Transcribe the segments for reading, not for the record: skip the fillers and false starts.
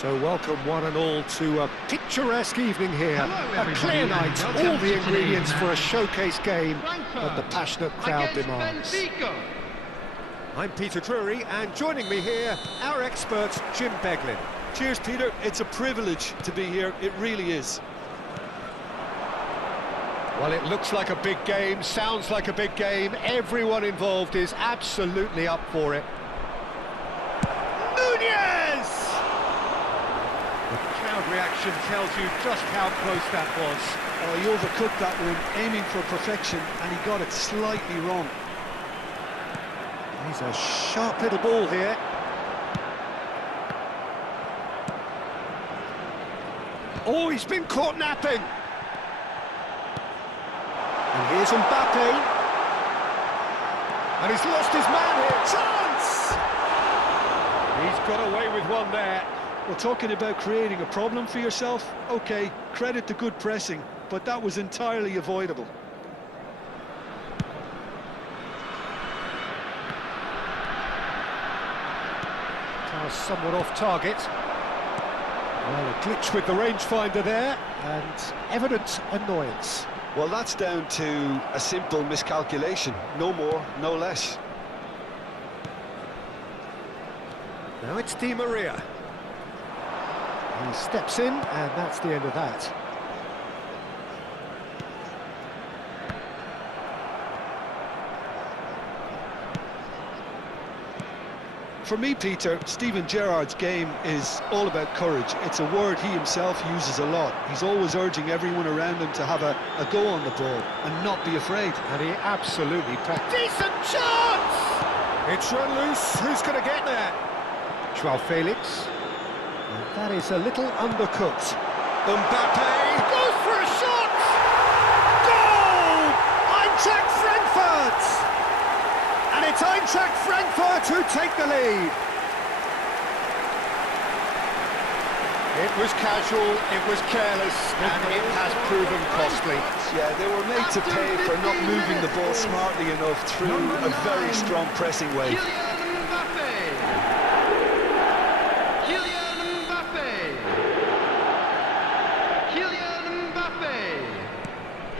So welcome one and all to a picturesque evening here. A clear night, all the ingredients for a showcase game that the passionate crowd demands. I'm Peter Drury, and joining me here, our expert, Jim Beglin. Cheers, Peter. It's a privilege to be here. It really is. Well, it looks like a big game, sounds like a big game. Everyone involved is absolutely up for it. Nunez! The crowd reaction tells you just how close that was. Oh, he overcooked that one, aiming for perfection, and he got it slightly wrong. He's a sharp little ball here. Oh, he's been caught napping. And here's Mbappe. And he's lost his man here. Chance! He's got away with one there. Well, talking about creating a problem for yourself, okay, credit to good pressing, but that was entirely avoidable. Somewhat off target. Well, a glitch with the rangefinder there, and evident annoyance. Well, that's down to a simple miscalculation. No more, no less. Now it's Di Maria. He steps in, and that's the end of that. For me, Peter, Steven Gerrard's game is all about courage. It's a word he himself uses a lot. He's always urging everyone around him to have a go on the ball and not be afraid. And he absolutely practiced. Decent chance! It's run loose. Who's going to get there? Joao Felix. And that is a little undercooked. Mbappe goes for a shot! Goal! Eintracht Frankfurt! And it's Eintracht Frankfurt who take the lead. It was casual, it was careless, and it has proven costly. Yeah, they were made to pay for not moving the ball smartly enough through a very strong pressing wave.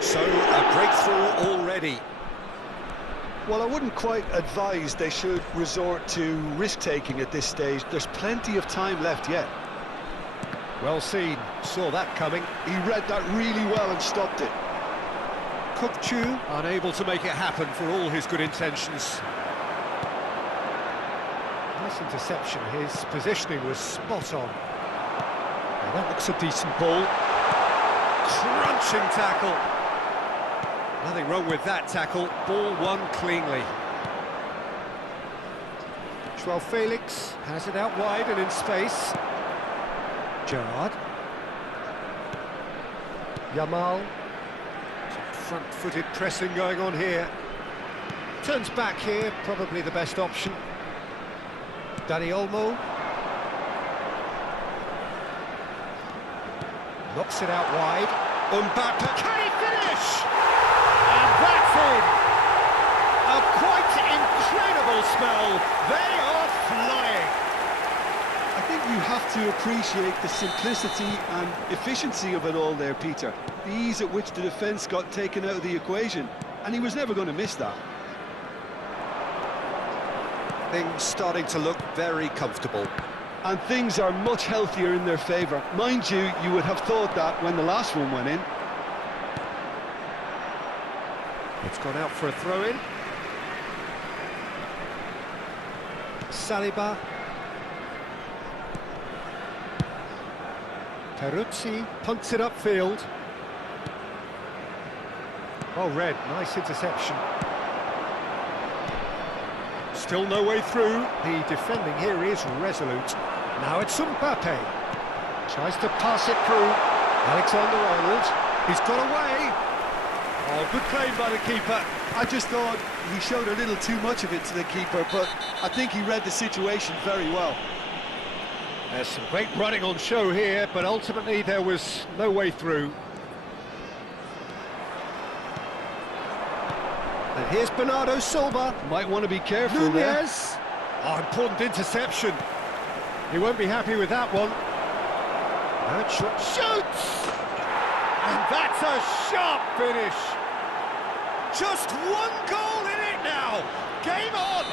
So, a breakthrough already. Well, I wouldn't quite advise they should resort to risk-taking at this stage. There's plenty of time left yet. Well seen, saw that coming. He read that really well and stopped it. Kukchu, unable to make it happen for all his good intentions. Nice interception, his positioning was spot on. Now that looks a decent ball. Crunching tackle. Nothing wrong with that tackle, ball won cleanly. Joao Felix has it out wide and in space. Gerrard. Yamal. Some front-footed pressing going on here. Turns back here, probably the best option. Dani Olmo. Knocks it out wide. Mbappe. Can he finish? And that's it! A quite incredible spell. They are flying. I think you have to appreciate the simplicity and efficiency of it all there, Peter. The ease at which the defence got taken out of the equation, and he was never going to miss that. Things starting to look very comfortable. And things are much healthier in their favour. Mind you, you would have thought that when the last one went in. It's gone out for a throw-in. Saliba. Peruzzi punts it upfield. Oh, Red, nice interception. Still no way through. The defending here is resolute. Now it's Mbappe. Tries to pass it through. Alexander-Arnold. He's got away. Oh, good claim by the keeper. I just thought he showed a little too much of it to the keeper, but I think he read the situation very well. There's some great running on show here, but ultimately there was no way through. And here's Bernardo Silva. Might want to be careful there. Oh, important interception. He won't be happy with that one. Shoots! And that's a sharp finish. Just one goal in it now. Game on!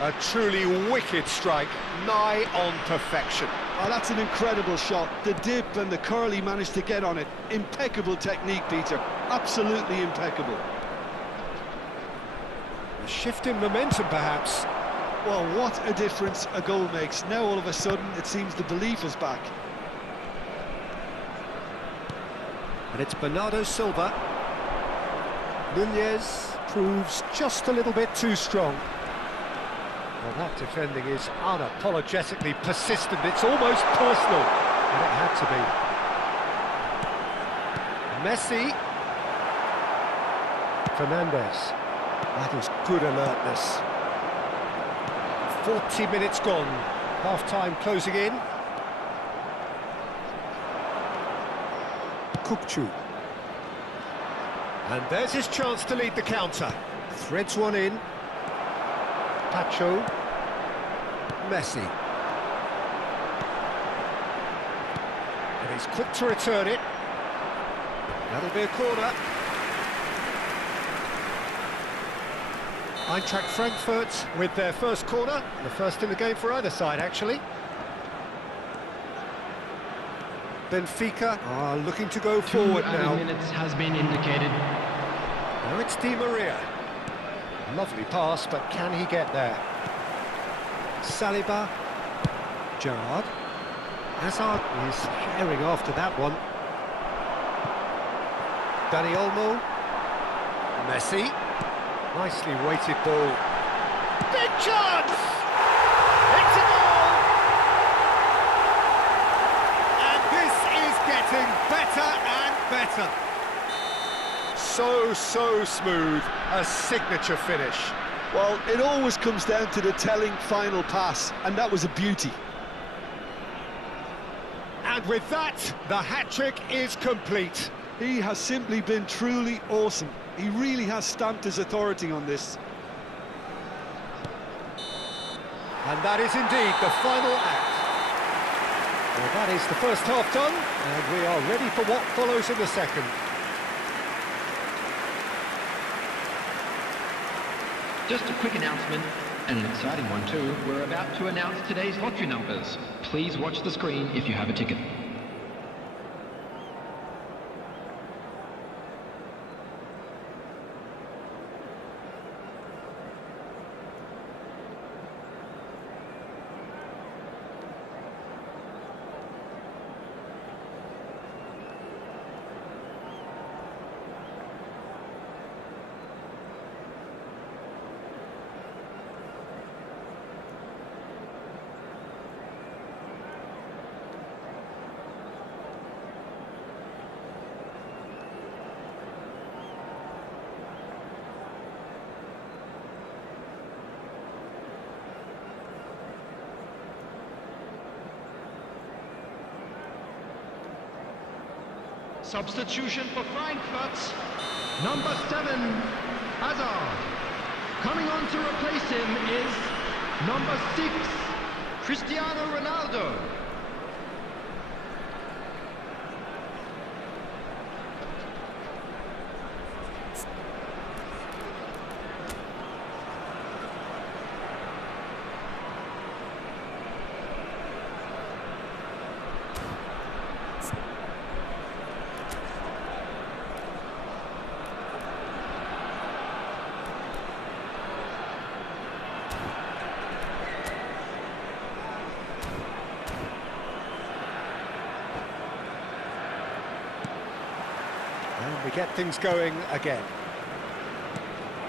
A truly wicked strike, nigh on perfection. Oh, that's an incredible shot. The dip and the curl he managed to get on it. Impeccable technique, Peter. Absolutely impeccable. A shift in momentum, perhaps. Well, what a difference a goal makes. Now, all of a sudden, it seems the belief is back. And it's Bernardo Silva. Nunez proves just a little bit too strong. Well, that defending is unapologetically persistent. It's almost personal, and it had to be. Messi. Fernandes. That is good alertness. 40 minutes gone. Half-time closing in. Kukçu. And there's his chance to lead the counter. Threads one in. Pacho. Messi. And he's quick to return it. That'll be a corner. Eintracht Frankfurt with their first corner. The first in the game for either side, actually. Benfica are looking to go forward now. 2 minutes has been indicated. Now it's Di Maria. Lovely pass, but can he get there? Saliba. Gerrard. Hazard is sharing after that one. Dani Olmo. Messi. Nicely weighted ball. Big chance! It's a goal! And this is getting better and better. So smooth, a signature finish. Well, it always comes down to the telling final pass, and that was a beauty. And with that, the hat-trick is complete. He has simply been truly awesome. He really has stamped his authority on this. And that is indeed the final act. Well, that is the first half done, and we are ready for what follows in the second. Just a quick announcement, and an exciting one too. We're about to announce today's lottery numbers. Please watch the screen if you have a ticket. Substitution for Frankfurt, number 7, Hazard. Coming on to replace him is number 6, Cristiano Ronaldo. And we get things going again.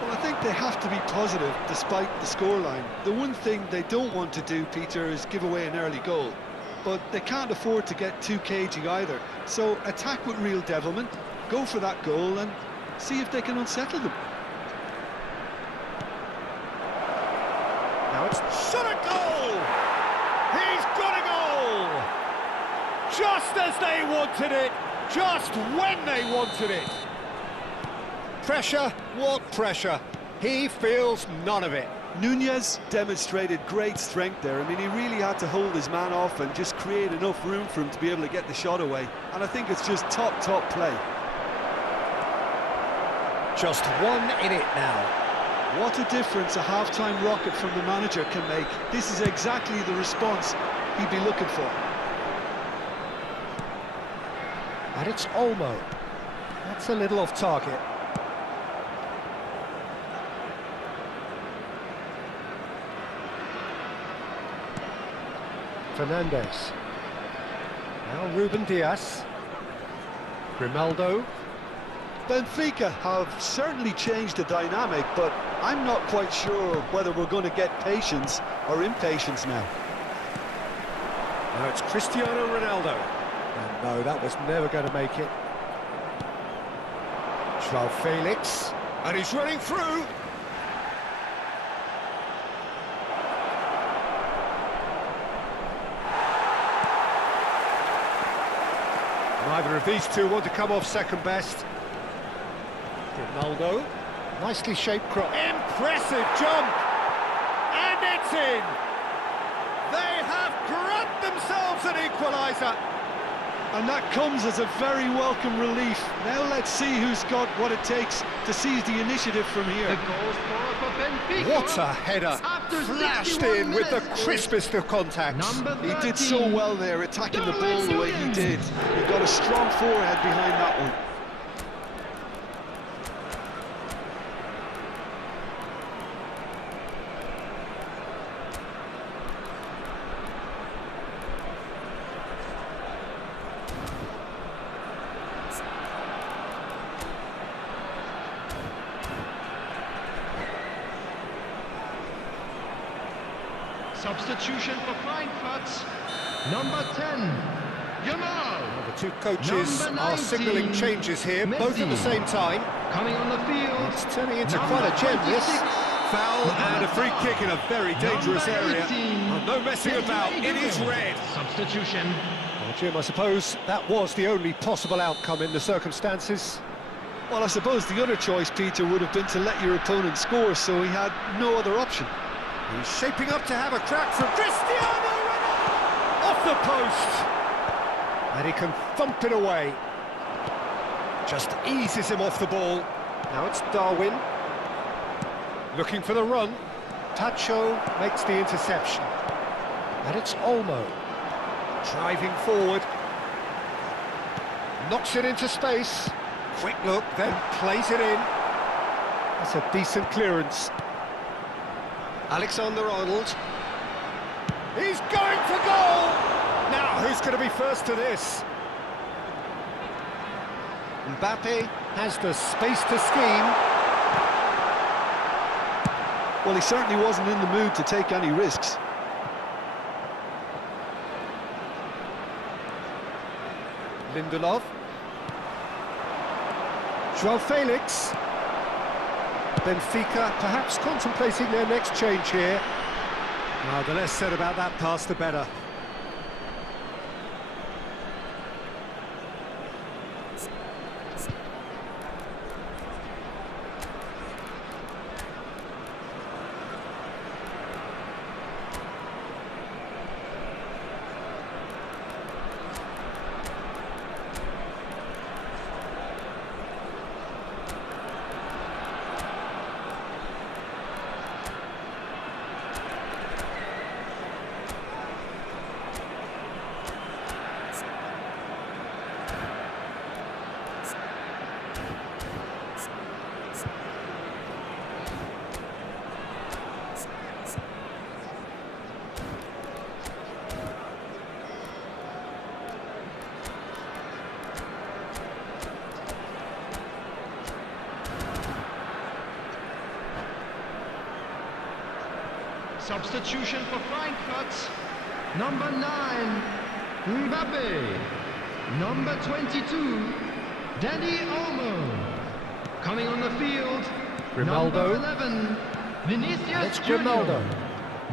Well, I think they have to be positive despite the scoreline. The one thing they don't want to do, Peter, is give away an early goal. But they can't afford to get too cagey either. So attack with real devilment, go for that goal and see if they can unsettle them. Now it's shot a goal! He's got a goal! Just as they wanted it, just when they wanted it. Pressure, what pressure? He feels none of it. Nunez demonstrated great strength there. I mean, he really had to hold his man off and just create enough room for him to be able to get the shot away. And I think it's just top play. Just 1 in it now. What a difference a half-time rocket from the manager can make. This is exactly the response he'd be looking for. And it's Olmo. That's a little off target. Fernandez. Now Ruben Diaz. Grimaldo. Benfica have certainly changed the dynamic, but I'm not quite sure whether we're going to get patience or impatience now. Now it's Cristiano Ronaldo. And no, that was never going to make it. Joao Felix. And he's running through. Neither of these two want to come off second best. Ronaldo, nicely shaped cross. Impressive jump! And it's in! They have grabbed themselves an equaliser! And that comes as a very welcome relief. Now let's see who's got what it takes to seize the initiative from here. The goal scorer for Benfica. What a header! Flashed in with the crispest of contacts. He did so well there, attacking the ball the way he did. He got a strong forehead behind that one. Substitution for Eintracht. Number 10, Yamal. The two coaches Number are 19, signalling changes here, both at the Messi. same time. Coming on the field. It's turning into Number quite a gem, this. 26. Foul and a free kick in a very dangerous Number area. 18. Oh, no messing about, it is red. Substitution. Well, Jim, I suppose that was the only possible outcome in the circumstances. Well, I suppose the other choice, Peter, would have been to let your opponent score, so he had no other option. He's shaping up to have a crack from Cristiano Ronaldo! Off the post! And he can thump it away. Just eases him off the ball. Now it's Darwin. Looking for the run. Tacho makes the interception. And it's Olmo. Driving forward. Knocks it into space. Quick look, then plays it in. That's a decent clearance. Alexander-Arnold. He's going for goal! Now, who's going to be first to this? Mbappe has the space to scheme. Well, he certainly wasn't in the mood to take any risks. Lindelof. Joao Felix. Benfica perhaps contemplating their next change here. The less said about that pass, the better. Substitution for Eintracht. Number 9, Mbappe. Number 22, Dani Olmo. Coming on the field, Grimaldo. number 11, Vinicius It's Junior. Grimaldo.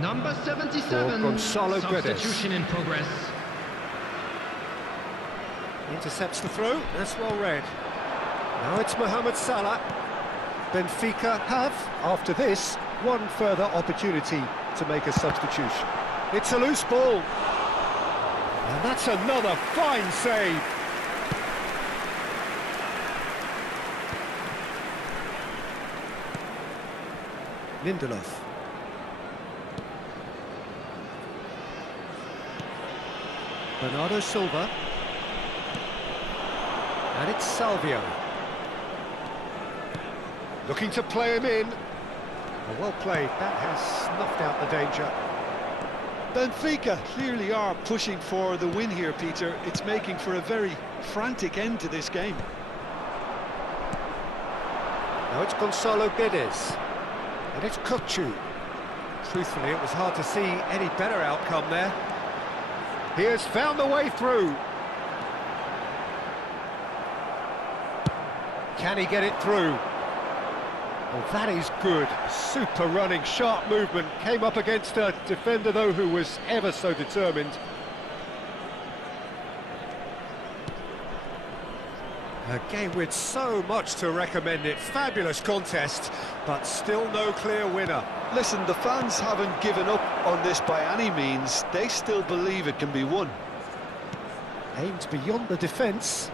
Number 77, For Gonzalo Guedes. substitution in progress. Intercepts the throw, that's well read. Now it's Mohamed Salah. Benfica have, after this, one further opportunity to make a substitution. It's a loose ball. And that's another fine save. Lindelof. Bernardo Silva. And it's Salvio. Looking to play him in. Well played, that has snuffed out the danger. Benfica clearly are pushing for the win here, Peter. It's making for a very frantic end to this game. Now it's Gonzalo Guedes. And it's Kukçu. Truthfully, it was hard to see any better outcome there. He has found the way through. Can he get it through? Well, that is good. Super running, sharp movement. Came up against a defender, though, who was ever so determined. A game with so much to recommend it. Fabulous contest, but still no clear winner. Listen, the fans haven't given up on this by any means. They still believe it can be won. Aimed beyond the defence.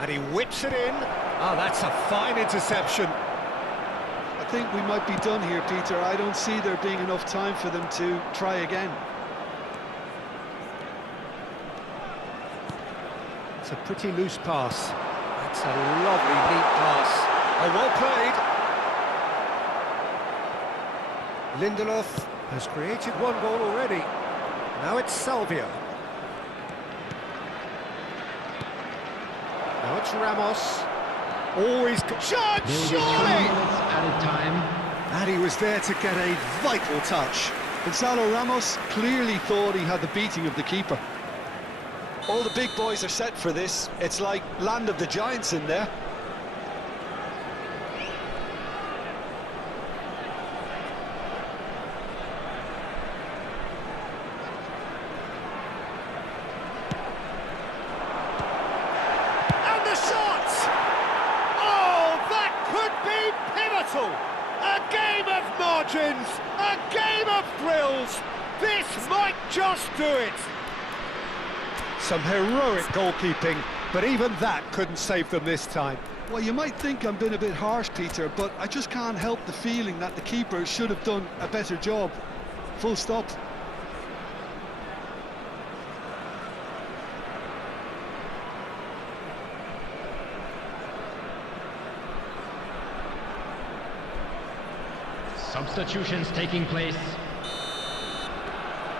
And he whips it in. Oh, that's a fine interception. I think we might be done here, Peter. I don't see there being enough time for them to try again. It's a pretty loose pass. That's a lovely, neat pass. Oh, well played. Lindelof has created one goal already. Now it's Salvio. Now it's Ramos. Always shot, surely! Added time. And he was there to get a vital touch. Gonzalo Ramos clearly thought he had the beating of the keeper. All the big boys are set for this. It's like land of the giants in there. And the shot! Oh, that could be pivotal! A game of margins, a game of thrills. This might just do it. Some heroic goalkeeping, but even that couldn't save them this time. Well, you might think I'm being a bit harsh, Peter, but I just can't help the feeling that the keeper should have done a better job. Full stop. Substitutions taking place.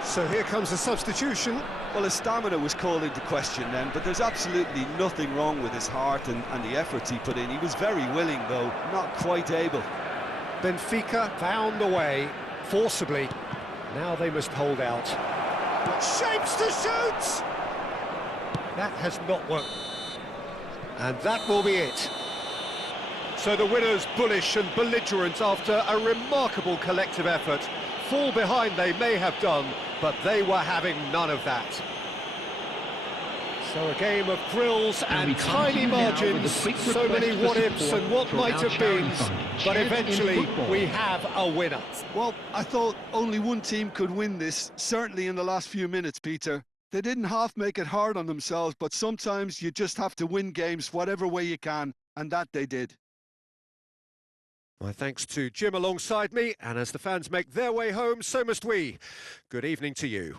So here comes a substitution. Well, his stamina was called into question then, but there's absolutely nothing wrong with his heart and the efforts he put in. He was very willing, though, not quite able. Benfica found a way, forcibly. Now they must hold out. Shapes to shoot! That has not worked. And that will be it. So the winners bullish and belligerent after a remarkable collective effort. Fall behind they may have done, but they were having none of that. So a game of thrills and tiny margins, so many what-ifs and what might have been, but eventually we have a winner. Well, I thought only one team could win this, certainly in the last few minutes, Peter. They didn't half make it hard on themselves, but sometimes you just have to win games whatever way you can, and that they did. My thanks to Jim alongside me, and as the fans make their way home, so must we. Good evening to you.